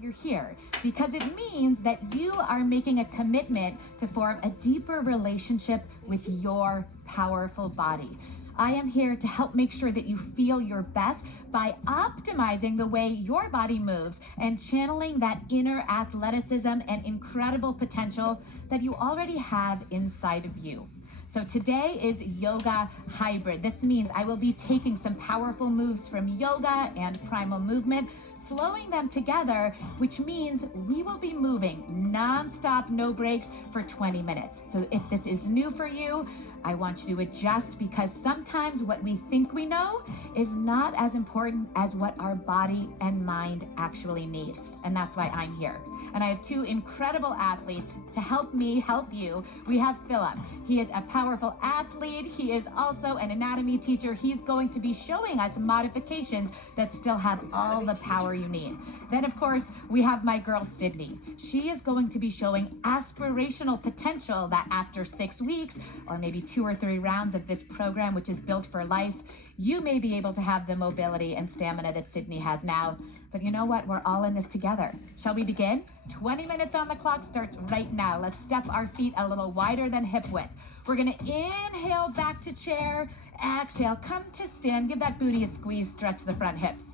you're here because it means that you are making a commitment to form a deeper relationship with your powerful body. I am here to help make sure that you feel your best by optimizing the way your body moves and channeling that inner athleticism and incredible potential that you already have inside of you. So today is yoga hybrid. This means I will be taking some powerful moves from yoga and primal movement, flowing them together, which means we will be moving nonstop, no breaks for 20 minutes. So if this is new for you, I want you to adjust because sometimes what we think we know is not as important as what our body and mind actually need. And that's why I'm here. And I have two incredible athletes to help me help you. We have Philip. He is a powerful athlete. He is also an anatomy teacher. He's going to be showing us modifications that still have all the power you need. Then, of course, we have my girl, Sydney. She is going to be showing aspirational potential that after 6 weeks, or maybe 2 or 3 rounds of this program, which is built for life, you may be able to have the mobility and stamina that Sydney has now. But you know what? We're all in this together. Shall we begin? 20 minutes on the clock starts right now. Let's step our feet a little wider than hip width. We're gonna inhale back to chair, exhale, come to stand, give that booty a squeeze, stretch the front hips.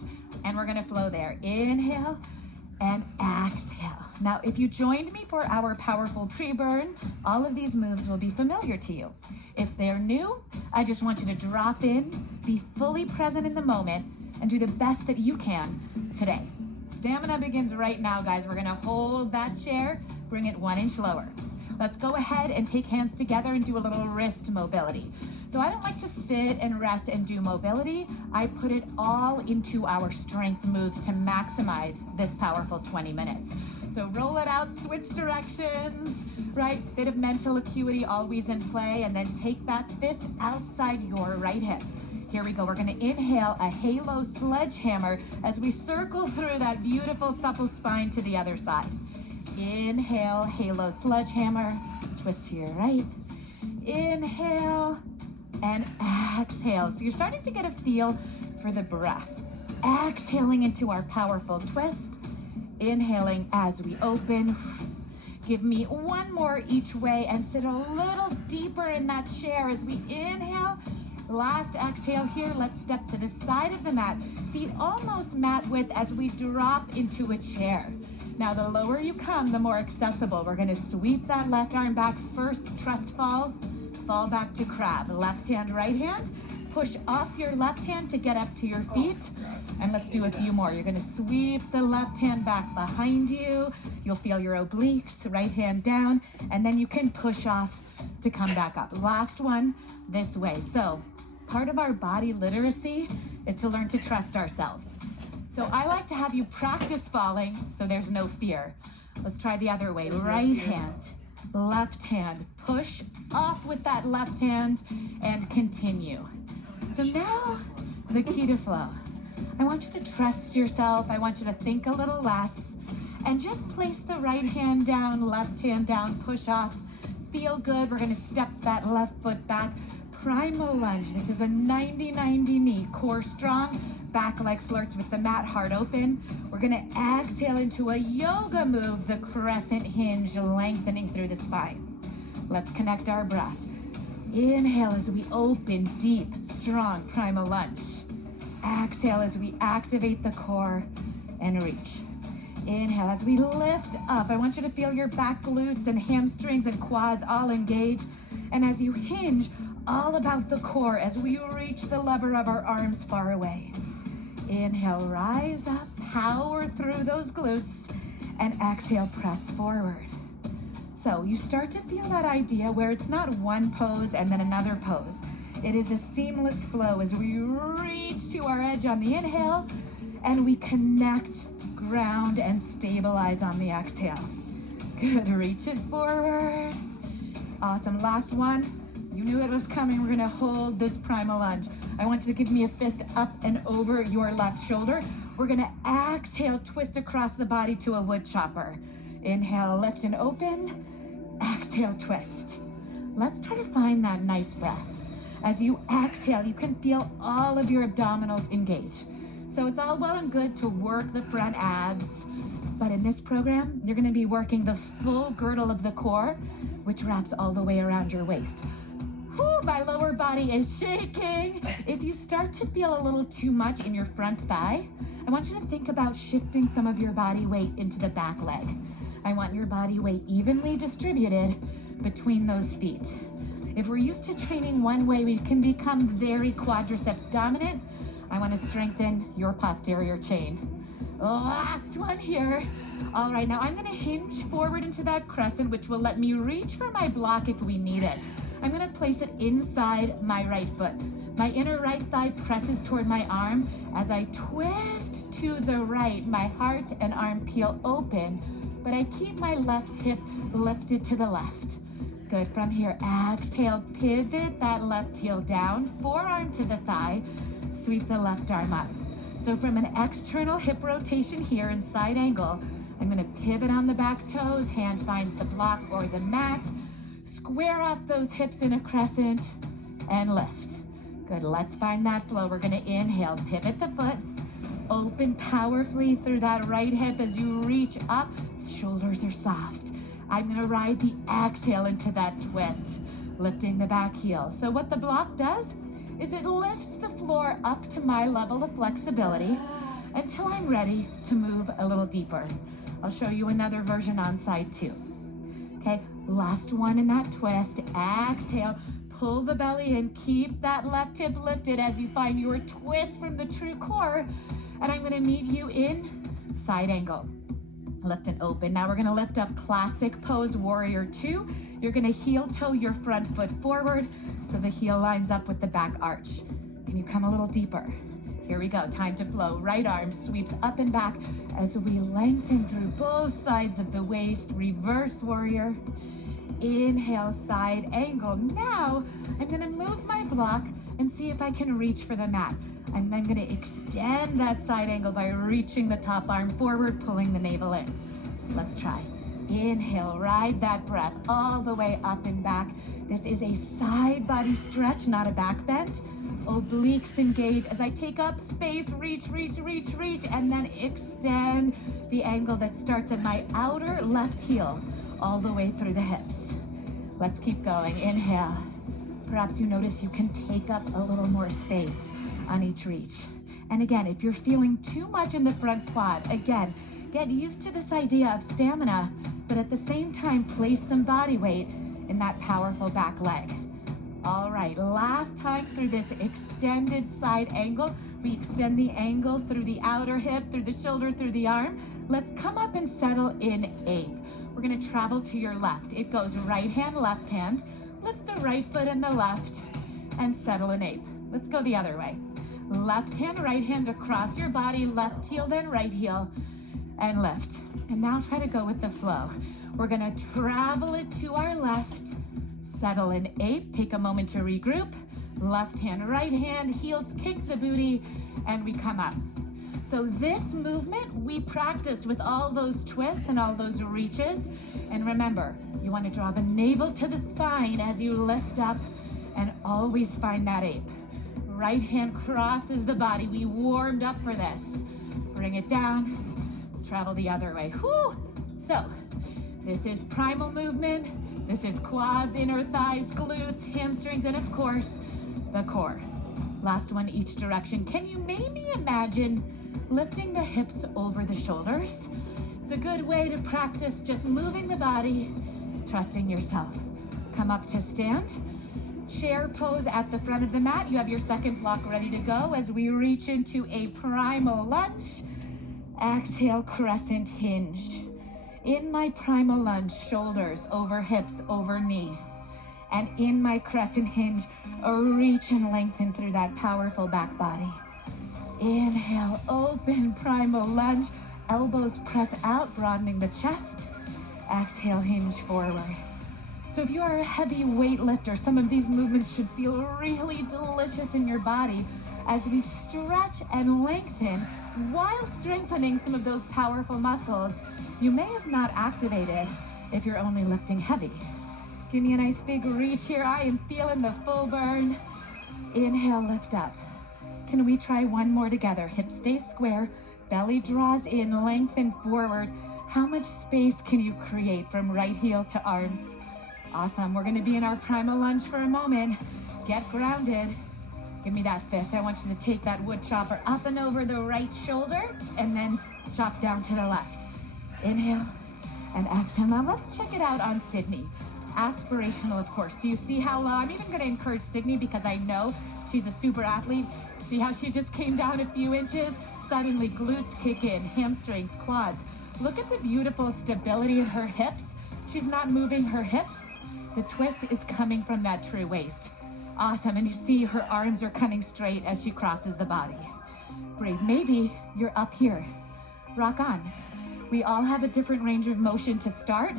And we're gonna flow there. Inhale and exhale. Now, if you joined me for our powerful pre-burn, all of these moves will be familiar to you. If they're new, I just want you to drop in, be fully present in the moment, and do the best that you can today. Stamina begins right now, guys. We're gonna hold that chair, bring it 1 inch lower. Let's go ahead and take hands together and do a little wrist mobility. So I don't like to sit and rest and do mobility. I put it all into our strength moves to maximize this powerful 20 minutes. So roll it out, switch directions, right? Bit of mental acuity always in play, and then take that fist outside your right hip. Here we go. We're going to inhale a halo sledgehammer as we circle through that beautiful supple spine to the other side. Inhale, halo sledgehammer, twist to your right. Inhale and exhale. So you're starting to get a feel for the breath. Exhaling into our powerful twist. Inhaling as we open. Give me 1 more each way and sit a little deeper in that chair as we inhale. Last exhale here, let's step to the side of the mat, feet almost mat width as we drop into a chair. Now the lower you come, the more accessible. We're gonna sweep that left arm back first, trust fall, fall back to crab. Left hand, right hand, push off your left hand to get up to your feet. And let's do a few more. You're gonna sweep the left hand back behind you. You'll feel your obliques, right hand down, and then you can push off to come back up. Last one, this way. So part of our body literacy is to learn to trust ourselves. So I like to have you practice falling so there's no fear. Let's try the other way. Right hand, left hand. Push off with that left hand and continue. So now the key to flow. I want you to trust yourself. I want you to think a little less and just place the right hand down, left hand down, push off. Feel good. We're going to step that left foot back. Primal lunge. This is a 90-90 knee. Core strong. Back leg flirts with the mat, heart open. We're going to exhale into a yoga move, the crescent hinge, lengthening through the spine. Let's connect our breath. Inhale as we open, deep, strong primal lunge. Exhale as we activate the core and reach. Inhale as we lift up. I want you to feel your back glutes and hamstrings and quads all engage. And as you hinge, all about the core as we reach the lever of our arms far away. Inhale, rise up, power through those glutes, and exhale, press forward. So you start to feel that idea where it's not one pose and then another pose. It is a seamless flow as we reach to our edge on the inhale and we connect, ground, and stabilize on the exhale. Good, reach it forward. Awesome, last one. You knew it was coming. We're gonna hold this primal lunge. I want you to give me a fist up and over your left shoulder. We're gonna exhale, twist across the body to a wood chopper. Inhale, lift and open. Exhale, twist. Let's try to find that nice breath. As you exhale, you can feel all of your abdominals engage. So it's all well and good to work the front abs, But in this program, you're gonna be working the full girdle of the core, which wraps all the way around your waist. Whew, my lower body is shaking. If you start to feel a little too much in your front thigh, I want you to think about shifting some of your body weight into the back leg. I want your body weight evenly distributed between those feet. If we're used to training one way, we can become very quadriceps dominant. I want to strengthen your posterior chain. Last one here. All right, now I'm going to hinge forward into that crescent, which will let me reach for my block if we need it. I'm going to place it inside my right foot. My inner right thigh presses toward my arm. As I twist to the right, my heart and arm peel open, but I keep my left hip lifted to the left. Good. From here, exhale, pivot that left heel down, forearm to the thigh, sweep the left arm up. So from an external hip rotation here in side angle, I'm going to pivot on the back toes, hand finds the block or the mat, square off those hips in a crescent, and lift. Good. Let's find that flow. We're going to inhale, pivot the foot, open powerfully through that right hip as you reach up. Shoulders are soft. I'm going to ride the exhale into that twist, lifting the back heel. So what the block does is it lifts the floor up to my level of flexibility until I'm ready to move a little deeper. I'll show you another version on side two. Okay, last one in that twist. Exhale, pull the belly in, keep that left hip lifted as you find your twist from the true core. And I'm going to meet you in side angle. Lift and open. Now we're going to lift up classic pose, warrior two. You're going to heel toe your front foot forward so the heel lines up with the back arch. Can you come a little deeper? Here we go. Time to flow. Right arm sweeps up and back as we lengthen through both sides of the waist. Reverse warrior. Inhale, side angle. Now I'm going to move my block and see if I can reach for the mat. I'm then going to extend that side angle by reaching the top arm forward, pulling the navel in. Let's try. Inhale, ride that breath all the way up and back. This is a side body stretch, not a back bend. Obliques engage as I take up space, reach, reach, reach, reach, and then extend the angle that starts at my outer left heel all the way through the hips. Let's keep going. Inhale. Perhaps you notice you can take up a little more space on each reach. And again, if you're feeling too much in the front quad, again, get used to this idea of stamina, but at the same time, place some body weight in that powerful back leg. All right, last time through this extended side angle, we extend the angle through the outer hip, through the shoulder, through the arm. Let's come up and settle in ape. We're gonna travel to your left. It goes right hand, left hand. Lift the right foot and the left and settle in ape. Let's go the other way. Left hand, right hand across your body, left heel, then right heel, and lift. And now try to go with the flow. We're gonna travel it to our left, settle in ape, take a moment to regroup. Left hand, right hand, heels kick the booty, and we come up. So this movement we practiced with all those twists and all those reaches. And remember, you want to draw the navel to the spine as you lift up and always find that ape. Right hand crosses the body. We warmed up for this. Bring it down. Let's travel the other way. Whew. So this is primal movement. This is quads, inner thighs, glutes, hamstrings, and of course, the core. Last one each direction. Can you maybe imagine lifting the hips over the shoulders? It's a good way to practice just moving the body, trusting yourself. Come up to stand. Chair pose at the front of the mat. You have your second block ready to go as we reach into a primal lunge. Exhale, crescent hinge. In my primal lunge, shoulders over hips, over knee. And in my crescent hinge, reach and lengthen through that powerful back body. Inhale, open primal lunge. Elbows press out, broadening the chest. Exhale, hinge forward. So if you are a heavy weightlifter, some of these movements should feel really delicious in your body as we stretch and lengthen while strengthening some of those powerful muscles you may have not activated if you're only lifting heavy. Give me a nice big reach here. I am feeling the full burn. Inhale, lift up. Can we try one more together? Hips stay square, belly draws in, lengthen forward. How much space can you create from right heel to arms? Awesome. We're going to be in our primal lunge for a moment. Get grounded. Give me that fist. I want you to take that wood chopper up and over the right shoulder and then chop down to the left. Inhale and exhale. Now let's check it out on Sydney. Aspirational, of course. Do you see how low? I'm even going to encourage Sydney because I know she's a super athlete. See how she just came down a few inches? Suddenly glutes kick in, hamstrings, quads. Look at the beautiful stability in her hips. She's not moving her hips. The twist is coming from that true waist. Awesome, and you see her arms are coming straight as she crosses the body. Breathe. Maybe you're up here. Rock on. We all have a different range of motion to start.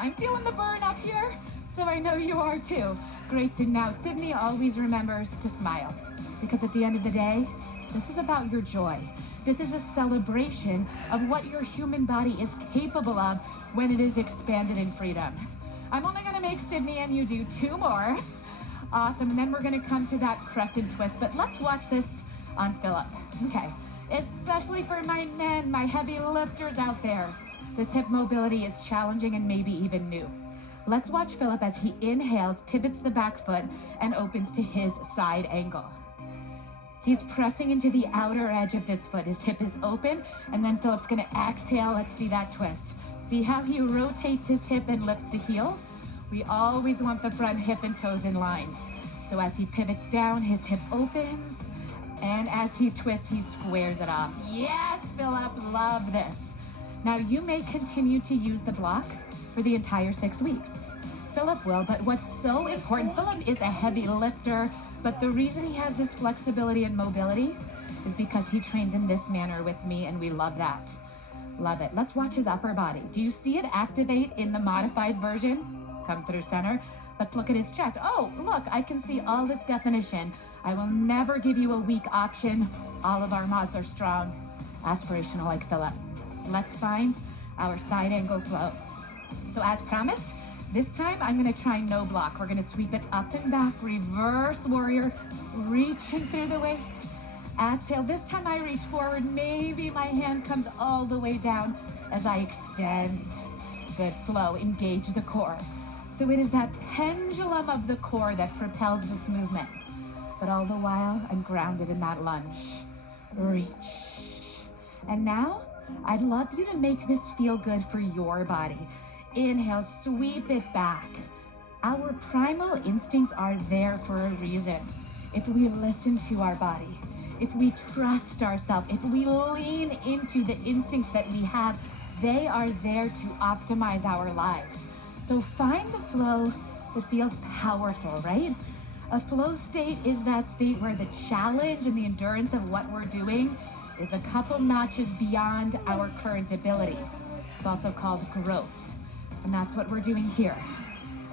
I'm feeling the burn up here, so I know you are too. Great, so now Sydney always remembers to smile, because at the end of the day, this is about your joy. This is a celebration of what your human body is capable of when it is expanded in freedom. I'm only gonna make Sydney and you do 2 more. Awesome, and then we're gonna come to that crescent twist, but let's watch this on Philip. Okay, especially for my men, my heavy lifters out there. This hip mobility is challenging and maybe even new. Let's watch Philip as he inhales, pivots the back foot, and opens to his side angle. He's pressing into the outer edge of this foot. His hip is open, and then Philip's gonna exhale. Let's see that twist. See how he rotates his hip and lifts the heel? We always want the front hip and toes in line. So as he pivots down, his hip opens, and as he twists, he squares it off. Yes, Philip, love this. Now you may continue to use the block for the entire 6 weeks. Philip will, but what's so important, Philip is a heavy lifter, but the reason he has this flexibility and mobility is because he trains in this manner with me, and we love that. Love it. Let's watch his upper body. Do you see it activate in the modified version? Come through center. Let's look at his chest. Oh, look, I can see all this definition. I will never give you a weak option. All of our mods are strong, aspirational like Philip. Let's find our side angle flow. So as promised, this time I'm gonna try no block. We're gonna sweep it up and back, reverse warrior, reaching through the waist. Exhale, this time I reach forward, maybe my hand comes all the way down as I extend. Good flow, engage the core. So it is that pendulum of the core that propels this movement. But all the while, I'm grounded in that lunge. Reach. And now, I'd love you to make this feel good for your body. Inhale, sweep it back. Our primal instincts are there for a reason. If we listen to our body, if we trust ourselves, if we lean into the instincts that we have, they are there to optimize our lives. So find the flow that feels powerful, right? A flow state is that state where the challenge and the endurance of what we're doing is a couple notches beyond our current ability. It's also called growth. And that's what we're doing here.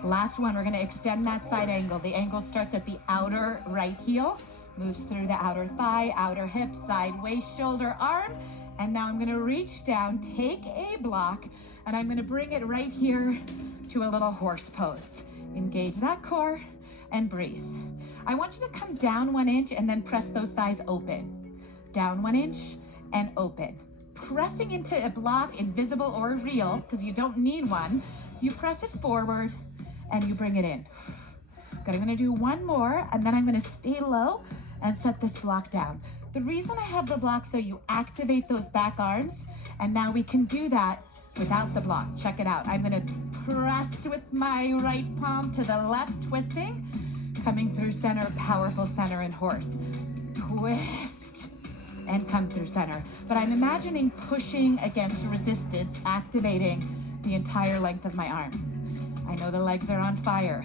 Last one, we're gonna extend that side angle. The angle starts at the outer right heel, moves through the outer thigh, outer hip, side waist, shoulder, arm. And now I'm gonna reach down, take a block, and I'm gonna bring it right here to a little horse pose. Engage that core and breathe. I want you to come down 1 inch and then press those thighs open. Down 1 inch and open. Pressing into a block, invisible or real, because you don't need one, you press it forward and you bring it in. Good, I'm gonna do 1 more, and then I'm gonna stay low and set this block down. The reason I have the block so you activate those back arms, and now we can do that without the block. Check it out. I'm gonna press with my right palm to the left, twisting, coming through center, powerful center and horse. Twist and come through center. But I'm imagining pushing against resistance, activating the entire length of my arm. I know the legs are on fire.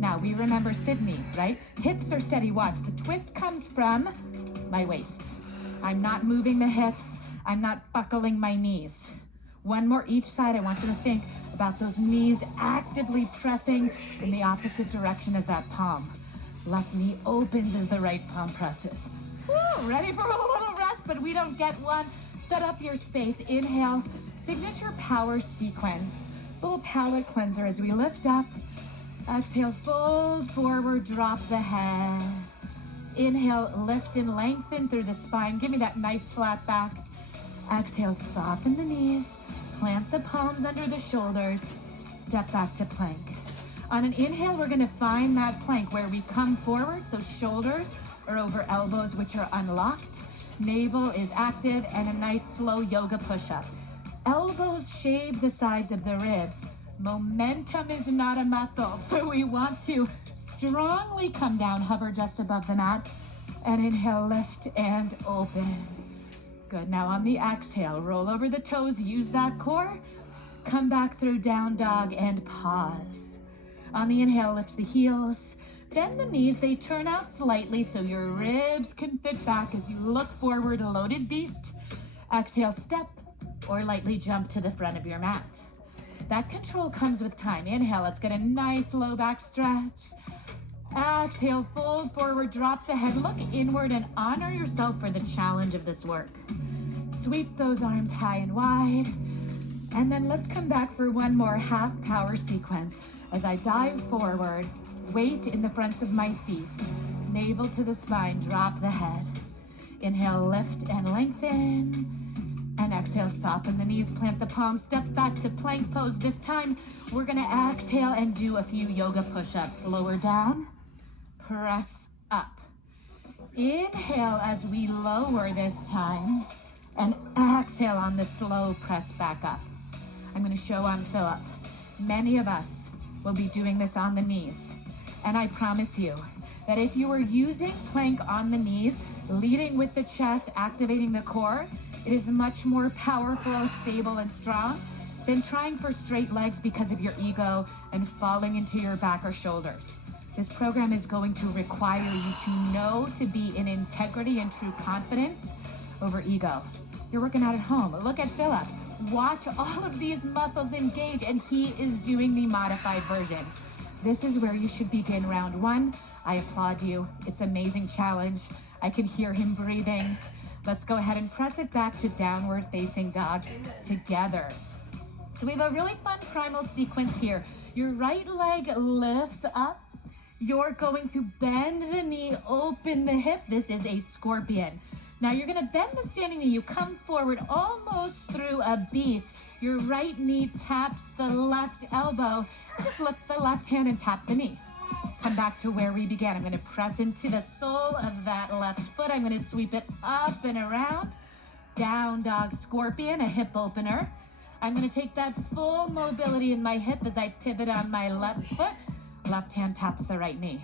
Now we remember Sydney, right? Hips are steady, watch. The twist comes from my waist. I'm not moving the hips. I'm not buckling my knees. 1 more each side. I want you to think about those knees actively pressing in the opposite direction as that palm. Left knee opens as the right palm presses. Woo, ready for a little rest, but we don't get one. Set up your space. Inhale, signature power sequence. Little palate cleanser as we lift up. Exhale, fold forward, drop the head. Inhale, lift and lengthen through the spine. Give me that nice flat back. Exhale, soften the knees. Plant the palms under the shoulders. Step back to plank. On an inhale, we're going to find that plank where we come forward, so shoulders are over elbows, which are unlocked. Navel is active, and a nice slow yoga push-up. Elbows shave the sides of the ribs. Momentum is not a muscle, so we want to strongly come down, hover just above the mat, and inhale, lift and open. Good. Now on the exhale, roll over the toes, use that core. Come back through down dog and pause. On the inhale, lift the heels. Bend the knees, they turn out slightly so your ribs can fit back as you look forward, loaded beast. Exhale, step or lightly jump to the front of your mat. That control comes with time. Inhale, let's get a nice low back stretch. Exhale, fold forward, drop the head, look inward and honor yourself for the challenge of this work. Sweep those arms high and wide. And then let's come back for one more half power sequence. As I dive forward, weight in the fronts of my feet, navel to the spine, drop the head. Inhale, lift and lengthen. And exhale, soften the knees, plant the palms, step back to plank pose. This time, we're gonna exhale and do a few yoga push-ups. Lower down, press up. Inhale as we lower this time, and exhale on the slow press back up. I'm gonna show on Philip. Many of us will be doing this on the knees. And I promise you that if you are using plank on the knees, leading with the chest, activating the core, it is much more powerful, stable, and strong than trying for straight legs because of your ego and falling into your back or shoulders. This program is going to require you to know to be in integrity and true confidence over ego. You're working out at home. Look at Philip. Watch all of these muscles engage, and he is doing the modified version. This is where you should begin round one. I applaud you. It's an amazing challenge. I can hear him breathing. Let's go ahead and press it back to downward facing dog together. So we have a really fun primal sequence here. Your right leg lifts up. You're going to bend the knee, open the hip. This is a scorpion. Now you're gonna bend the standing knee. You come forward almost through a beast. Your right knee taps the left elbow. Just lift the left hand and tap the knee. Come back to where we began. I'm gonna press into the sole of that left foot. I'm gonna sweep it up and around. Down dog scorpion, a hip opener. I'm gonna take that full mobility in my hip as I pivot on my left foot. Left hand taps the right knee.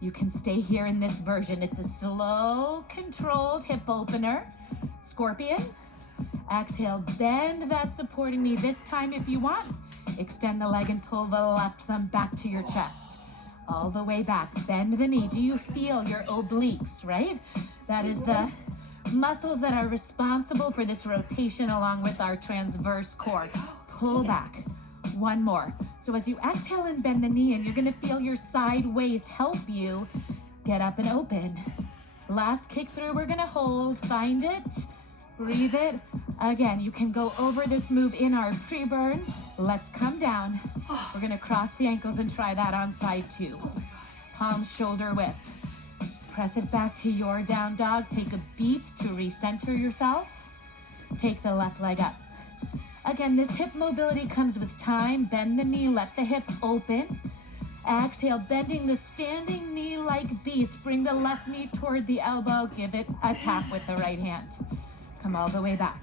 You can stay here in this version. It's a slow, controlled hip opener. Scorpion. Exhale, bend that supporting knee. This time, if you want, extend the leg and pull the left thumb back to your chest. All the way back. Bend the knee. Do you feel your obliques, right? That is the muscles that are responsible for this rotation along with our transverse core. Pull back. One more. So as you exhale and bend the knee, and you're gonna feel your side waist help you get up and open. Last kick through, we're gonna hold, find it, breathe it. Again, you can go over this move in our pre-burn. Let's come down. We're gonna cross the ankles and try that on side two. Palms shoulder width. Just press it back to your down dog. Take a beat to recenter yourself. Take the left leg up. Again, this hip mobility comes with time. Bend the knee, let the hip open. Exhale, bending the standing knee like beast. Bring the left knee toward the elbow. Give it a tap with the right hand. Come all the way back.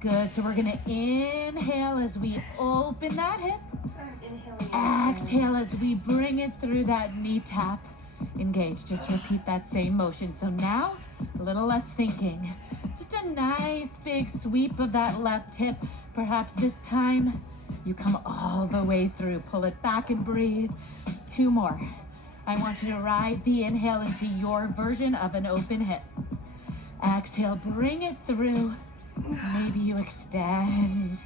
Good, so we're gonna inhale as we open that hip. Exhale as we bring it through that knee tap. Engage, just repeat that same motion. So now, a little less thinking. Just a nice big sweep of that left hip. Perhaps this time, you come all the way through. Pull it back and breathe. Two more. I want you to ride the inhale into your version of an open hip. Exhale, bring it through. Maybe you extend.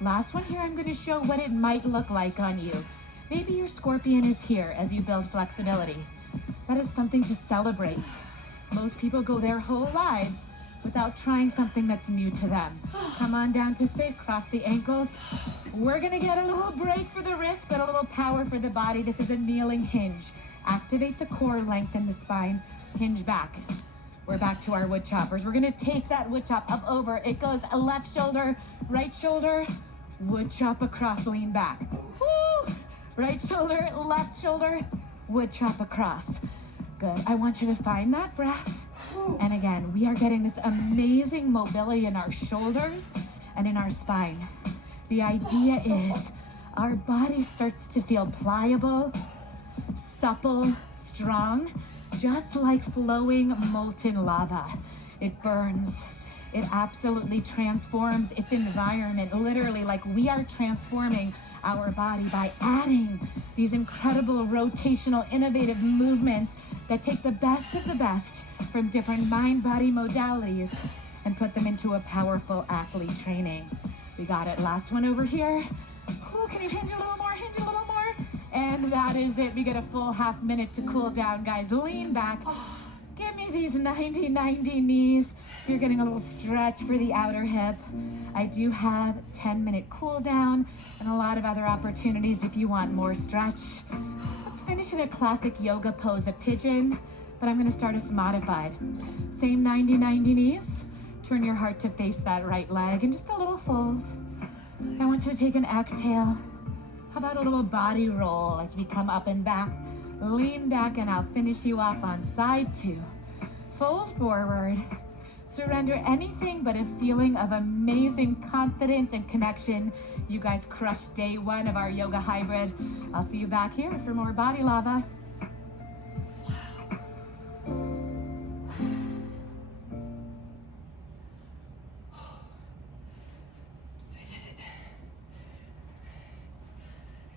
Last one here, I'm going to show what it might look like on you. Maybe your scorpion is here as you build flexibility. That is something to celebrate. Most people go their whole lives without trying something that's new to them. Come on down to sit, cross the ankles. We're gonna get a little break for the wrist, but a little power for the body. This is a kneeling hinge. Activate the core, lengthen the spine, hinge back. We're back to our wood choppers. We're gonna take that wood chop up over. It goes a left shoulder, right shoulder, wood chop across, lean back. Woo! Right shoulder, left shoulder, wood chop across. Good. I want you to find that breath. And again, we are getting this amazing mobility in our shoulders and in our spine. The idea is our body starts to feel pliable, supple, strong, just like flowing molten lava. It burns. It absolutely transforms its environment, literally, like we are transforming our body by adding these incredible rotational, innovative movements that take the best of the best from different mind-body modalities and put them into a powerful athlete training. We got it. Last one over here. Ooh, can you hinge a little more? Hinge a little more. And that is it. We get a full half minute to cool down, guys. Lean back. Give me these 90-90 knees. So you're getting a little stretch for the outer hip. I do have 10-minute cool down and a lot of other opportunities if you want more stretch. Let's finish in a classic yoga pose, a pigeon, but I'm gonna start us modified. Same 90-90 knees. Turn your heart to face that right leg and just a little fold. I want you to take an exhale. How about a little body roll as we come up and back? Lean back and I'll finish you off on side 2. Fold forward. Surrender anything but a feeling of amazing confidence and connection. You guys crushed day 1 of our yoga hybrid. I'll see you back here for more body lava.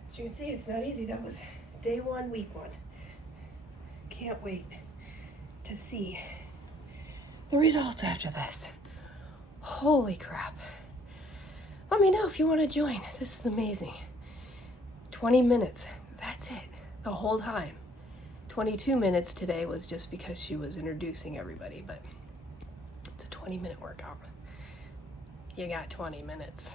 As you can see, it's not easy. That was day 1, week 1. Can't wait to see the results after this. Holy crap. Let me know if you want to join. This is amazing. 20 minutes. That's it. The whole time. 22 minutes today was just because she was introducing everybody, but it's a 20-minute workout. You got 20 minutes.